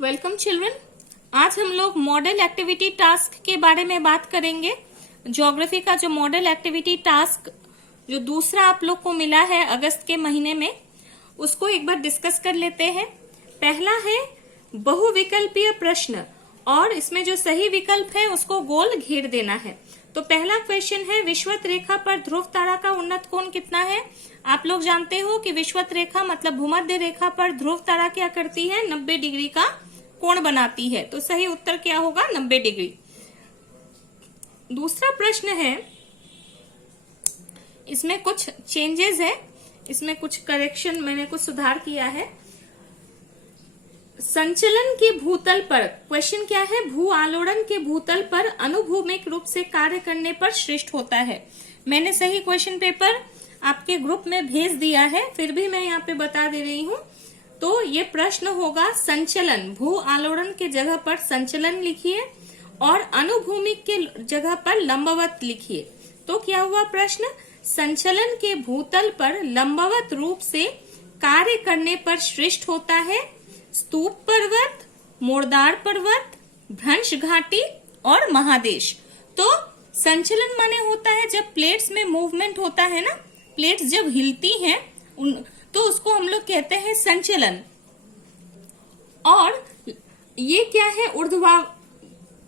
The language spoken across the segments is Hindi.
Welcome children. आज हम लोग मॉडल एक्टिविटी टास्क के बारे में बात करेंगे। ज्योग्राफी का जो मॉडल एक्टिविटी टास्क जो दूसरा आप लोग को मिला है अगस्त के महीने में, उसको एक बार डिस्कस कर लेते हैं। पहला है बहुविकल्पीय प्रश्न और इसमें जो सही विकल्प है उसको गोल घेर देना है। तो पहला क्वेश्चन है, विषुवत रेखा पर ध्रुव तारा का उन्नत कोण कितना है? आप लोग जानते हो कि विषुवत रेखा मतलब भूमध्य रेखा पर ध्रुव तारा क्या करती है? 90 डिग्री का कोण बनाती है। तो सही उत्तर क्या होगा? 90 डिग्री। दूसरा प्रश्न है, इसमें कुछ चेंजेस है, इसमें कुछ करेक्शन, मैंने कुछ सुधार किया है। संचलन के भूतल पर, क्वेश्चन क्या है? भू आलोड़न के भूतल पर अनुभूमिक रूप से कार्य करने पर सृष्ट होता है। मैंने सही क्वेश्चन पेपर आपके ग्रुप में भेज दिया है, फिर भी मैं यहाँ पे बता दे रही हूँ। तो ये प्रश्न होगा संचलन, भू आलोड़न के जगह पर संचलन लिखिए और अनुभूमिक के जगह पर लंबवत लिखिए। तो क्या हुआ प्रश्न? संचलन के भूतल पर लंबवत रूप से कार्य करने पर सृष्ट होता है स्तूप पर्वत, मोरदार पर्वत, भ्रंश घाटी और महादेश। तो संचलन माने होता है जब प्लेट्स में मूवमेंट होता है ना, प्लेट्स जब हिलती हैं तो उसको हम लोग कहते हैं संचलन। और ये क्या है?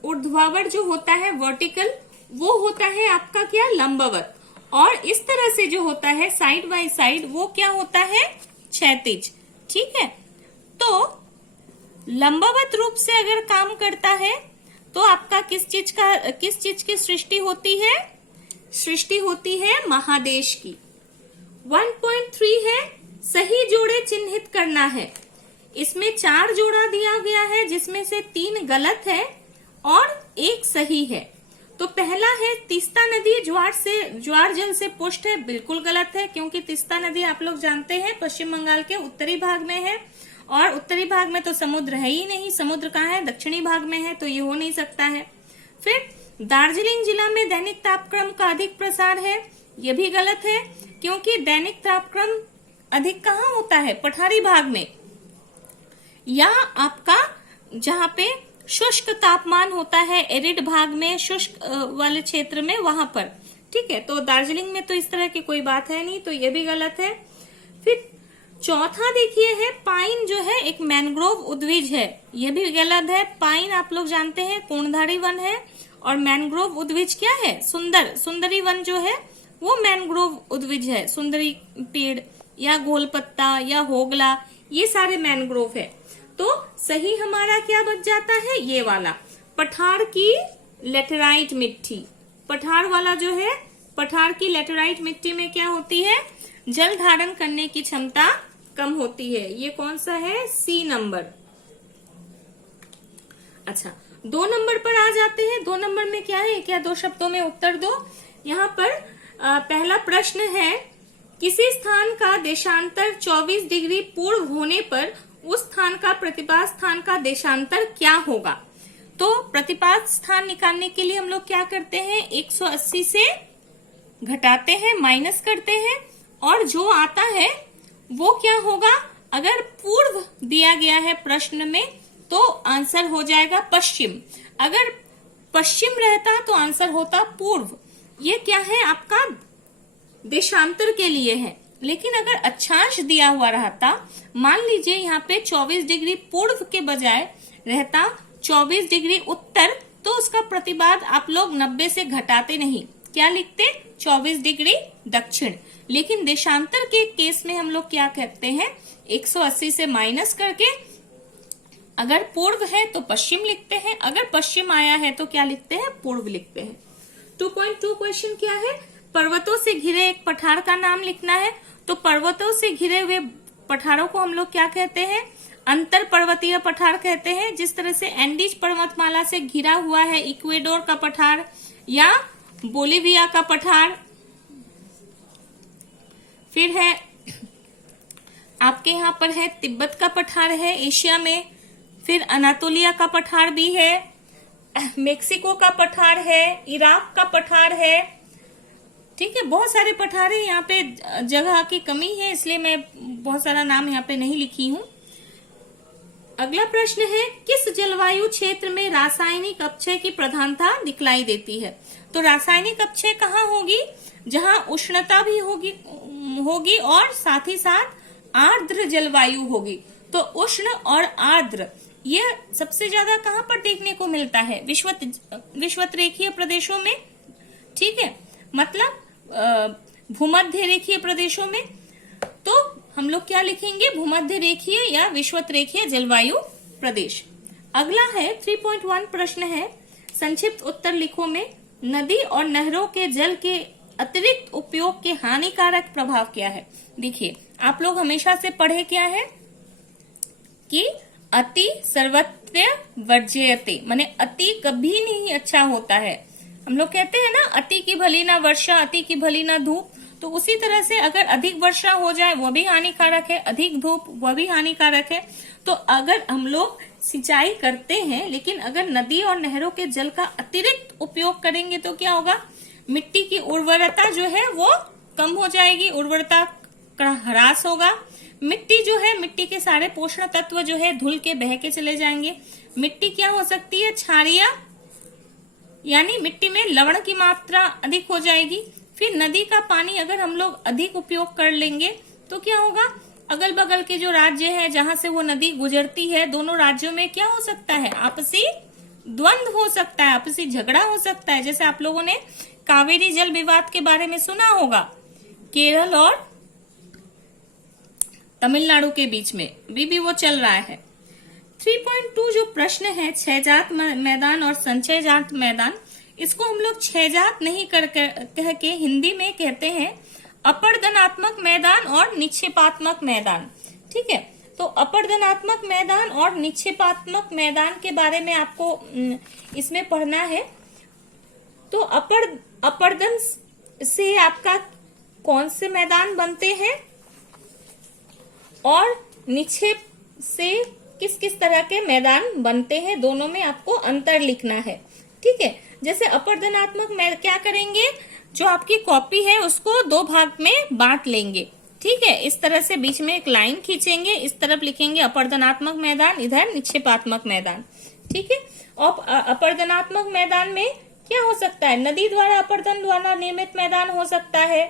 ऊर्ध्वाधर जो होता है वर्टिकल, वो होता है आपका क्या? लंबवत। और इस तरह से जो होता है साइड बाय साइड, वो क्या होता है? क्षैतिज। ठीक है। तो लंबवत रूप से अगर काम करता है तो आपका किस चीज की सृष्टि होती है? सृष्टि होती है महादेश की। 1.3 है, सही जोड़े चिन्हित करना है। इसमें 4 जोड़ा दिया गया है जिसमें से 3 गलत है और 1 सही है। तो पहला है, तीस्ता नदी ज्वार जल से पुष्ट है। बिल्कुल गलत है, क्योंकि तीस्ता नदी आप लोग जानते हैं पश्चिम बंगाल के उत्तरी भाग में है और उत्तरी भाग में तो समुद्र है ही नहीं। समुद्र कहाँ है? दक्षिणी भाग में है, तो ये हो नहीं सकता है। फिर दार्जिलिंग जिला में दैनिक तापक्रम का अधिक प्रसार है। ये भी गलत है, क्योंकि दैनिक तापक्रम अधिक कहाँ होता है? पठारी भाग में, या आपका जहाँ पे शुष्क तापमान होता है, एरिड भाग में, शुष्क वाले क्षेत्र में, वहां पर। ठीक है। तो दार्जिलिंग में तो इस तरह की कोई बात है नहीं, तो ये भी गलत है। फिर चौथा देखिए है, पाइन जो है एक मैंग्रोव उद्भिज है। ये भी गलत है। पाइन आप लोग जानते हैं कोणधारी वन है और मैंग्रोव उद्भिज क्या है? सुंदरी वन जो है वो मैंग्रोव उद्भिज है। सुंदरी पेड़ या गोलपत्ता या होगला, ये सारे मैंग्रोव है। तो सही हमारा क्या बच जाता है? ये वाला, पठार की लेटेराइट मिट्टी। पठार वाला जो है, पठार की लेटेराइट मिट्टी में क्या होती है? जल धारण करने की क्षमता कम होती है। ये कौन सा है? C number. अच्छा, 2 नंबर पर आ जाते हैं। 2 नंबर में क्या है? क्या 2 शब्दों में उत्तर दो। यहाँ पर पहला प्रश्न है, किसी स्थान का देशांतर 24 डिग्री पूर्व होने पर उस स्थान का प्रतिपात स्थान का देशांतर क्या होगा? तो प्रतिपात स्थान निकालने के लिए हम लोग क्या करते हैं? 180 से घटाते हैं, माइनस करते हैं, और जो आता है वो क्या होगा? अगर पूर्व दिया गया है प्रश्न में तो आंसर हो जाएगा पश्चिम। अगर पश्चिम रहता तो आंसर होता पूर्व। ये क्या है? आपका देशांतर के लिए है। लेकिन अगर अक्षांश दिया हुआ रहता, मान लीजिए यहाँ पे 24 डिग्री पूर्व के बजाय रहता 24 डिग्री उत्तर, तो उसका प्रतिपाद आप लोग 90 से घटाते नहीं, क्या लिखते? 24 डिग्री दक्षिण। लेकिन देशांतर के केस में हम लोग क्या कहते हैं? 180 से माइनस करके अगर पूर्व है तो पश्चिम लिखते हैं, अगर पश्चिम आया है तो क्या लिखते हैं? पूर्व लिखते हैं। 2.2 क्वेश्चन क्या है? पर्वतों से घिरे एक पठार का नाम लिखना है। तो पर्वतों से घिरे हुए पठारों को हम लोग क्या कहते हैं? अंतर पर्वतीय पठार कहते हैं। जिस तरह से एंडीज पर्वतमाला से घिरा हुआ है इक्वेडोर का पठार या बोलिविया का पठार। फिर है आपके यहाँ पर है तिब्बत का पठार है एशिया में। फिर अनातोलिया का पठार भी है, मेक्सिको का पठार है, इराक का पठार है। ठीक है, बहुत सारे पठार है। यहाँ पे जगह की कमी है, इसलिए मैं बहुत सारा नाम यहाँ पे नहीं लिखी हूँ। अगला प्रश्न है, किस जलवायु क्षेत्र में रासायनिक अपक्षय की प्रधानता दिखलाई देती है? तो रासायनिक अपक्षय कहाँ होगी? जहाँ उष्णता भी होगी और साथ ही साथ आर्द्र जलवायु होगी। तो उष्ण और आर्द्र ये सबसे ज्यादा कहाँ पर देखने को मिलता है? विषुवत रेखीय प्रदेशों में, ठीक है, मतलब भूमध्य रेखीय प्रदेशों में। तो हम लोग क्या लिखेंगे? भूमध्य रेखीय या विषुवत रेखीय जलवायु प्रदेश। अगला है 3.1 प्रश्न है, संक्षिप्त उत्तर लिखो में नदी और नहरों के जल के अतिरिक्त उपयोग के हानिकारक प्रभाव क्या है? देखिए, आप लोग हमेशा से पढ़े क्या है कि अति सर्वत्र वर्ज्यते, माने अति कभी नहीं अच्छा होता है। हम लोग कहते हैं ना, अति की भली ना वर्षा, अति की भली ना धूप। तो उसी तरह से अगर अधिक वर्षा हो जाए वह भी हानिकारक है, अधिक धूप वह भी हानिकारक है। तो अगर हम लोग सिंचाई करते हैं लेकिन अगर नदी और नहरों के जल का अतिरिक्त उपयोग करेंगे तो क्या होगा? मिट्टी की उर्वरता जो है वो कम हो जाएगी, उर्वरता का ह्रास होगा। मिट्टी जो है, मिट्टी के सारे पोषण तत्व जो है धुल के बह के चले जाएंगे। मिट्टी क्या हो सकती है? क्षारीय, यानी मिट्टी में लवण की मात्रा अधिक हो जाएगी। फिर नदी का पानी अगर हम लोग अधिक उपयोग कर लेंगे तो क्या होगा? अगल बगल के जो राज्य है जहां से वो नदी गुजरती है, दोनों राज्यों में क्या हो सकता है? आपसी द्वंद्व हो सकता है, आपसी झगड़ा हो सकता है। जैसे आप लोगों ने कावेरी जल विवाद के बारे में सुना होगा, केरल और तमिलनाडु के बीच में भी वो चल रहा है। 3.2 जो प्रश्न है, क्षयजात मैदान और संचयजात मैदान, इसको हम लोग क्षयजात नहीं कह के हिंदी में कहते हैं अपर्दनात्मक मैदान और निक्षेपात्मक मैदान। ठीक है, तो अपर्दनात्मक मैदान और निक्षेपात्मक मैदान के बारे में आपको इसमें पढ़ना है। तो अपर्दन से आपका कौन से मैदान बनते हैं और निक्षेप से किस किस तरह के मैदान बनते हैं, दोनों में आपको अंतर लिखना है। ठीक है, जैसे अपर्दनात्मक क्या करेंगे, जो आपकी कॉपी है उसको दो भाग में बांट लेंगे। ठीक है, इस तरह से बीच में एक लाइन खींचेंगे, इस तरफ लिखेंगे अपर्दनात्मक मैदान, इधर निक्षेपात्मक मैदान। ठीक है, और अपर्दनात्मक मैदान में क्या हो सकता है? नदी द्वारा अपर्दन द्वारा निर्मित मैदान हो सकता है,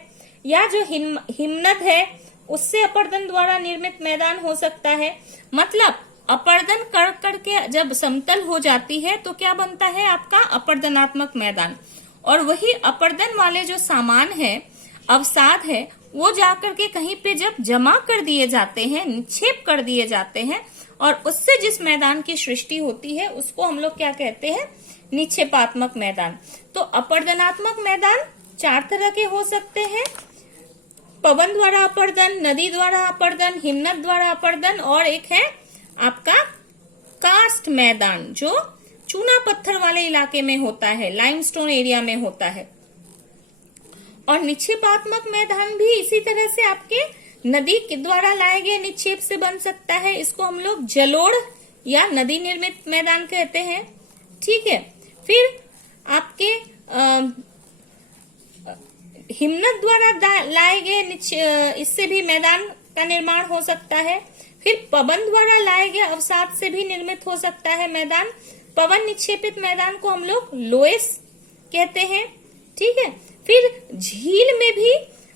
या जो हिमनद है उससे अपर्दन द्वारा निर्मित मैदान हो सकता है। मतलब अपर्दन कर करके जब समतल हो जाती है तो क्या बनता है? आपका अपर्दनात्मक मैदान। और वही अपर्दन वाले जो सामान है, अवसाद है, वो जाकर के कहीं पे जब जमा कर दिए जाते हैं, निक्षेप कर दिए जाते हैं, और उससे जिस मैदान की सृष्टि होती है उसको हम लोग क्या कहते हैं? निक्षेपात्मक मैदान। तो अपर्दनात्मक मैदान चार तरह के हो सकते हैं: पवन द्वारा अपर्दन, नदी द्वारा अपर्दन, हिमनद द्वारा अपर्दन, और एक है आपका कास्ट मैदान जो चूना पत्थर वाले इलाके में होता है, लाइमस्टोन एरिया में होता है। और निक्षेपात्मक मैदान भी इसी तरह से आपके नदी के द्वारा लाए गए निक्षेप से बन सकता है। इसको हम लोग जलोढ़ या नदी निर्मित मैदान कहते हैं। ठीक है, फिर आपके हिमनद द्वारा लाए गए इससे भी मैदान का निर्माण हो सकता है। फिर पवन द्वारा लाए गए अवसाद से भी निर्मित हो सकता है मैदान। पवन निक्षेपित मैदान को हम लोग लोएस कहते हैं। ठीक है, फिर झील में भी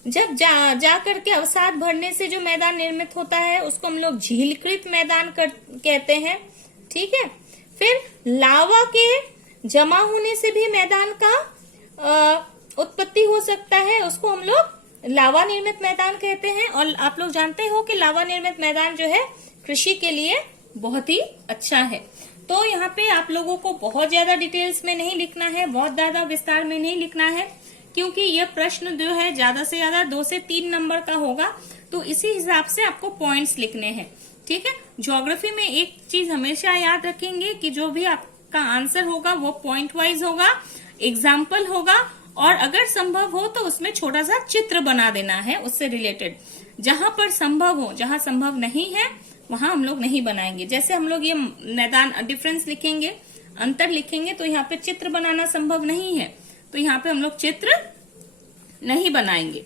जब जा करके अवसाद भरने से जो मैदान निर्मित होता है उसको हम लोग झीलकृत मैदान कहते हैं। ठीक है, फिर लावा के जमा होने से भी मैदान का उत्पत्ति हो सकता है, उसको हम लोग लावा निर्मित मैदान कहते हैं। और आप लोग जानते हो कि लावा निर्मित मैदान जो है कृषि के लिए बहुत ही अच्छा है। तो यहाँ पे आप लोगों को बहुत ज्यादा डिटेल्स में नहीं लिखना है, बहुत ज्यादा विस्तार में नहीं लिखना है, क्योंकि यह प्रश्न जो है ज्यादा से ज्यादा 2 से 3 नंबर का होगा। तो इसी हिसाब से आपको पॉइंट्स लिखने हैं। ठीक है, ज्योग्राफी में एक चीज हमेशा याद रखेंगे कि जो भी आपका आंसर होगा वो पॉइंट वाइज होगा, एग्जाम्पल होगा, और अगर संभव हो तो उसमें छोटा सा चित्र बना देना है उससे रिलेटेड। जहां पर संभव हो, जहां संभव नहीं है वहां हम लोग नहीं बनाएंगे। जैसे हम लोग ये मैदान डिफरेंस लिखेंगे, अंतर लिखेंगे, तो यहाँ पे चित्र बनाना संभव नहीं है, तो यहाँ पे हम लोग चित्र नहीं बनाएंगे।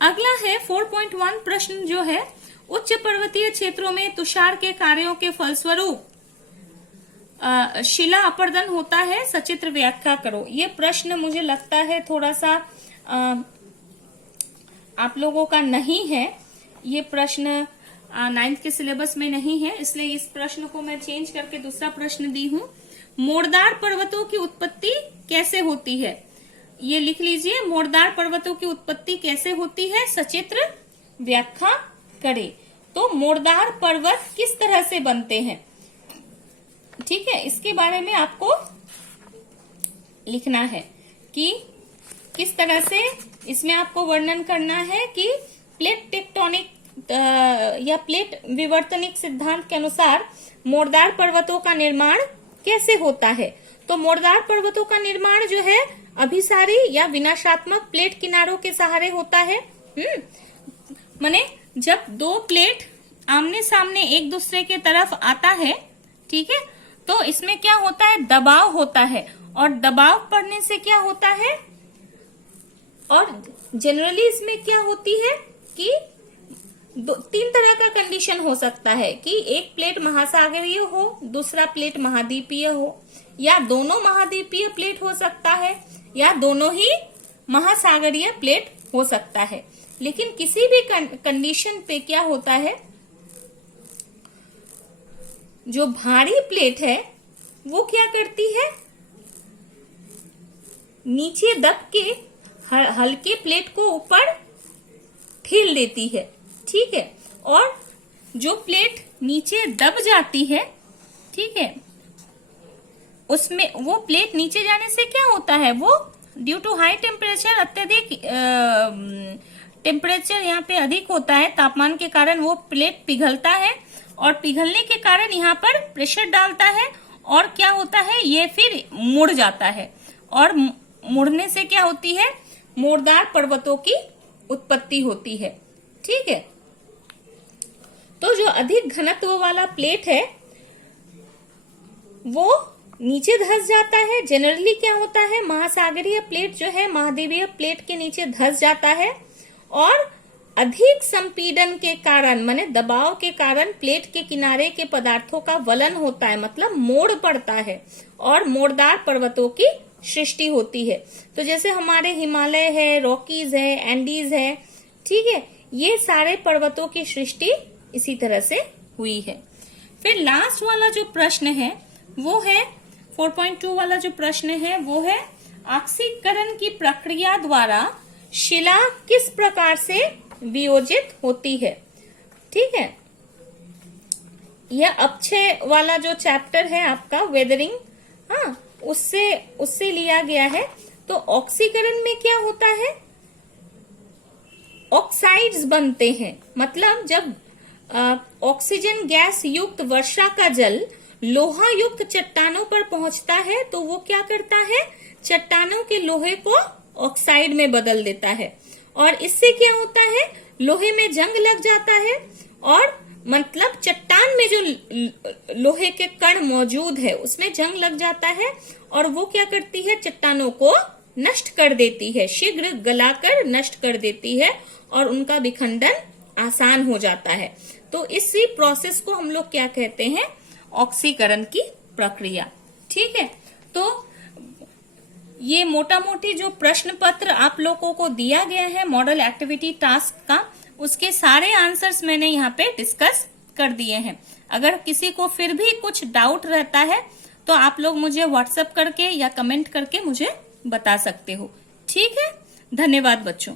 अगला है 4.1 प्रश्न जो है उच्च पर्वतीय क्षेत्रों में तुषार के कार्यों के फलस्वरूप शिला अपरदन होता है, सचित्र व्याख्या करो। ये प्रश्न मुझे लगता है थोड़ा सा आप लोगों का नहीं है, ये प्रश्न 9th के सिलेबस में नहीं है, इसलिए इस प्रश्न को मैं चेंज करके दूसरा प्रश्न दी हूँ। मोड़दार पर्वतों की उत्पत्ति कैसे होती है, ये लिख लीजिए। मोड़दार पर्वतों की उत्पत्ति कैसे होती है, सचित्र व्याख्या करें। तो मोड़दार पर्वत किस तरह से बनते हैं, ठीक है, इसके बारे में आपको लिखना है कि किस तरह से इसमें आपको वर्णन करना है कि प्लेट टेक्टोनिक या प्लेट विवर्तनिक सिद्धांत के अनुसार मोड़दार पर्वतों का निर्माण कैसे होता है। तो मोड़दार पर्वतों का निर्माण जो है अभिसारी या विनाशात्मक प्लेट किनारों के सहारे होता है। माने जब दो प्लेट आमने सामने एक दूसरे के तरफ आता है, ठीक है, तो इसमें क्या होता है, दबाव होता है, और दबाव पड़ने से क्या होता है, और जनरली इसमें क्या होती है कि तीन तरह का कंडीशन हो सकता है कि एक प्लेट महासागरीय हो, दूसरा प्लेट महाद्वीपीय हो, या दोनों महाद्वीपीय प्लेट हो सकता है, या दोनों ही महासागरीय प्लेट हो सकता है। लेकिन किसी भी कंडीशन पे क्या होता है, जो भारी प्लेट है वो क्या करती है, नीचे दब के हल्के प्लेट को ऊपर ठेल देती है, ठीक है, और जो प्लेट नीचे दब जाती है, ठीक है, उसमें वो प्लेट नीचे जाने से क्या होता है, वो ड्यू टू हाई टेम्परेचर, अत्यधिक टेम्परेचर यहाँ पे अधिक होता है, तापमान के कारण वो प्लेट पिघलता है, और पिघलने के कारण यहाँ पर प्रेशर डालता है, और क्या होता है, ये फिर मुड़ जाता है, और मुड़ने से क्या होती है, मोड़दार पर्वतों की उत्पत्ति होती है, ठीक है। तो जो अधिक घनत्व वाला प्लेट है वो नीचे धंस जाता है। जनरली क्या होता है, महासागरीय प्लेट जो है महाद्वीपीय प्लेट के नीचे धंस जाता है, और अधिक संपीड़न के कारण माने दबाव के कारण प्लेट के किनारे के पदार्थों का वलन होता है, मतलब मोड़ पड़ता है, और मोड़दार पर्वतों की सृष्टि होती है। तो जैसे हमारे हिमालय है, रॉकीज है, एंडीज है, ठीक है, ये सारे पर्वतों की सृष्टि इसी तरह से हुई है। फिर लास्ट वाला जो प्रश्न है वो है 4.2 वाला जो प्रश्न है वो है ऑक्सीकरण की प्रक्रिया द्वारा शिला किस प्रकार से वियोजित होती है, ठीक है। यह अपक्षय वाला जो चैप्टर है आपका वेदरिंग, हाँ, उससे लिया गया है। तो ऑक्सीकरण में क्या होता है, ऑक्साइड्स बनते हैं, मतलब जब ऑक्सीजन गैस युक्त वर्षा का जल लोहा युक्त चट्टानों पर पहुंचता है तो वो क्या करता है, चट्टानों के लोहे को ऑक्साइड में बदल देता है, और इससे क्या होता है, लोहे में जंग लग जाता है, और मतलब चट्टान में जो लोहे के कण मौजूद है उसमें जंग लग जाता है, और वो क्या करती है, चट्टानों को नष्ट कर देती है, शीघ्र गलाकर नष्ट कर देती है, और उनका विखंडन आसान हो जाता है। तो इसी प्रोसेस को हम लोग क्या कहते हैं, ऑक्सीकरण की प्रक्रिया, ठीक है। तो ये मोटा मोटी जो प्रश्न पत्र आप लोगों को दिया गया है मॉडल एक्टिविटी टास्क का, उसके सारे आंसर्स मैंने यहाँ पे डिस्कस कर दिए हैं। अगर किसी को फिर भी कुछ डाउट रहता है तो आप लोग मुझे व्हाट्सएप करके या कमेंट करके मुझे बता सकते हो, ठीक है। धन्यवाद बच्चों।